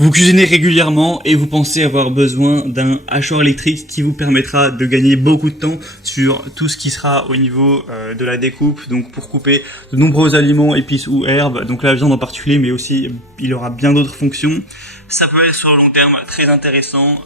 Vous cuisinez régulièrement et vous pensez avoir besoin d'un hachoir électrique qui vous permettra de gagner beaucoup de temps sur tout ce qui sera au niveau de la découpe, donc pour couper de nombreux aliments, épices ou herbes, donc la viande en particulier, mais aussi il aura bien d'autres fonctions. Ça peut être sur le long terme très intéressant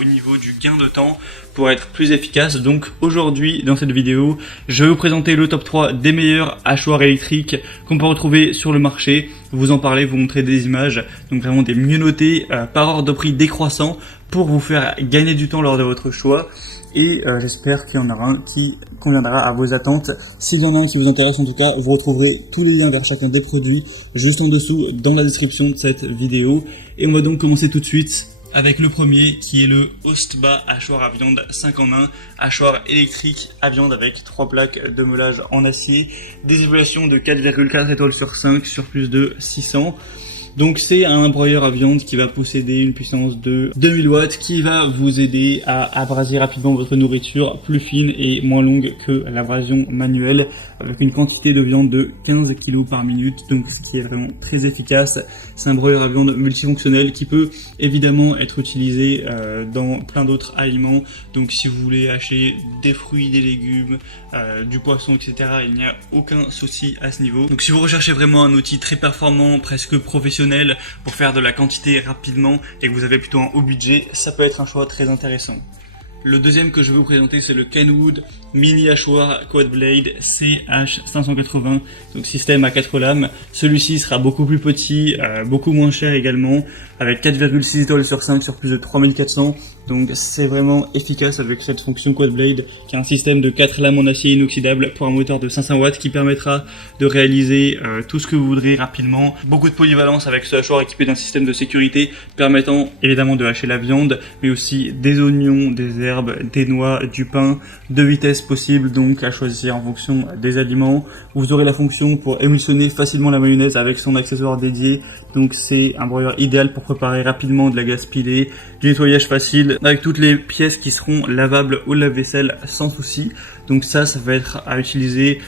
au niveau du gain de temps pour être plus efficace. Donc aujourd'hui, dans cette vidéo, je vais vous présenter le top 3 des meilleurs hachoirs électriques qu'on peut retrouver sur le marché. Vous en parler, vous montrer des images, donc vraiment des mieux notés par ordre de prix décroissant pour vous faire gagner du temps lors de votre choix. Et j'espère qu'il y en aura un qui conviendra à vos attentes. S'il y en a un qui vous intéresse, en tout cas, vous retrouverez tous les liens vers chacun des produits juste en dessous dans la description de cette vidéo. Et on va donc commencer tout de suite avec le premier qui est le Ostba hachoir à viande 5 en 1, hachoir électrique à viande avec 3 plaques de meulage en acier, des évaluations de 4,4 étoiles sur 5 sur plus de 600. Donc c'est un broyeur à viande qui va posséder une puissance de 2000 watts qui va vous aider à abraser rapidement votre nourriture plus fine et moins longue que l'abrasion manuelle avec une quantité de viande de 15 kg par minute, donc ce qui est vraiment très efficace. C'est un broyeur à viande multifonctionnel qui peut évidemment être utilisé dans plein d'autres aliments. Donc si vous voulez hacher des fruits, des légumes, du poisson, etc., il n'y a aucun souci à ce niveau. Donc si vous recherchez vraiment un outil très performant, presque professionnel, pour faire de la quantité rapidement et que vous avez plutôt un haut budget, ça peut être un choix très intéressant. Le deuxième que je vais vous présenter, c'est le Kenwood Mini Hachoir Quad Blade CH580, donc système à 4 lames. Celui-ci sera beaucoup plus petit, beaucoup moins cher également, avec 4,6 étoiles sur 5 sur plus de 3400. Donc c'est vraiment efficace avec cette fonction Quad Blade qui est un système de 4 lames en acier inoxydable pour un moteur de 500 watts qui permettra de réaliser tout ce que vous voudrez rapidement. Beaucoup de polyvalence avec ce hachoir équipé d'un système de sécurité permettant évidemment de hacher la viande, mais aussi des oignons, des herbes, des noix, du pain, de vitesse possible, donc à choisir en fonction des aliments. Vous aurez la fonction pour émulsionner facilement la mayonnaise avec son accessoire dédié, donc c'est un broyeur idéal pour préparer rapidement de la glace pilée, du nettoyage facile, avec toutes les pièces qui seront lavables au lave-vaisselle sans souci. Donc ça va être à utiliser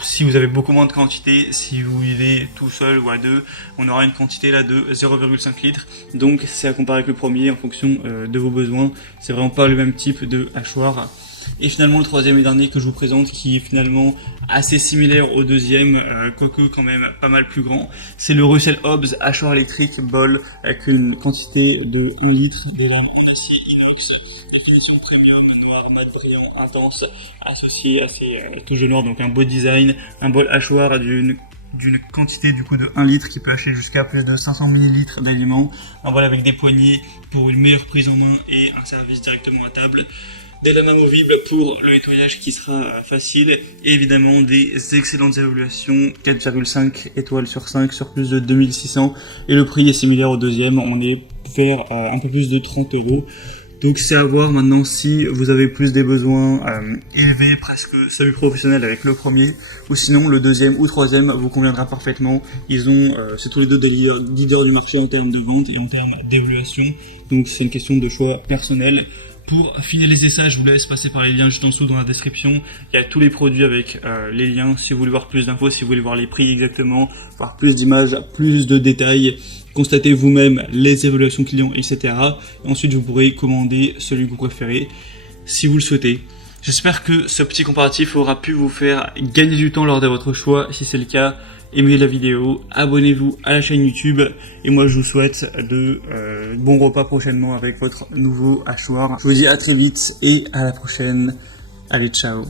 si vous avez beaucoup moins de quantité, si vous vivez tout seul ou à deux, on aura une quantité là de 0,5 litres. Donc c'est à comparer avec le premier en fonction de vos besoins. C'est vraiment pas le même type de hachoir. Et finalement le troisième et dernier que je vous présente, qui est finalement assez similaire au deuxième, quoique quand même pas mal plus grand, c'est le Russell Hobbs hachoir électrique bol avec une quantité de 1 litre, des lames en acier inox, définition premium, noir, mat, brillant, intense, associé à ces touches de noir, donc un beau design, un bol hachoir d'une quantité du coup de 1 litre qui peut hacher jusqu'à plus de 500 ml d'aliments, un bol avec des poignées pour une meilleure prise en main et un service directement à table. Des lames amovibles pour le nettoyage qui sera facile et évidemment des excellentes évaluations, 4,5 étoiles sur 5 sur plus de 2600 et le prix est similaire au deuxième, on est vers un peu plus de 30 €. Donc c'est à voir maintenant si vous avez plus des besoins élevés, presque semi-professionnels avec le premier, ou sinon le deuxième ou troisième vous conviendra parfaitement. Ils ont, c'est tous les deux des leaders du marché en termes de vente et en termes d'évaluation, donc c'est une question de choix personnel. Pour finaliser ça, je vous laisse passer par les liens juste en dessous dans la description. Il y a tous les produits avec les liens si vous voulez voir plus d'infos, si vous voulez voir les prix exactement, voir plus d'images, plus de détails, constatez vous-même les évaluations clients, etc. Et ensuite, vous pourrez commander celui que vous préférez si vous le souhaitez. J'espère que ce petit comparatif aura pu vous faire gagner du temps lors de votre choix. Si c'est le cas, aimez la vidéo, abonnez-vous à la chaîne YouTube et moi je vous souhaite de bons repas prochainement avec votre nouveau hachoir. Je vous dis à très vite et à la prochaine. Allez, ciao.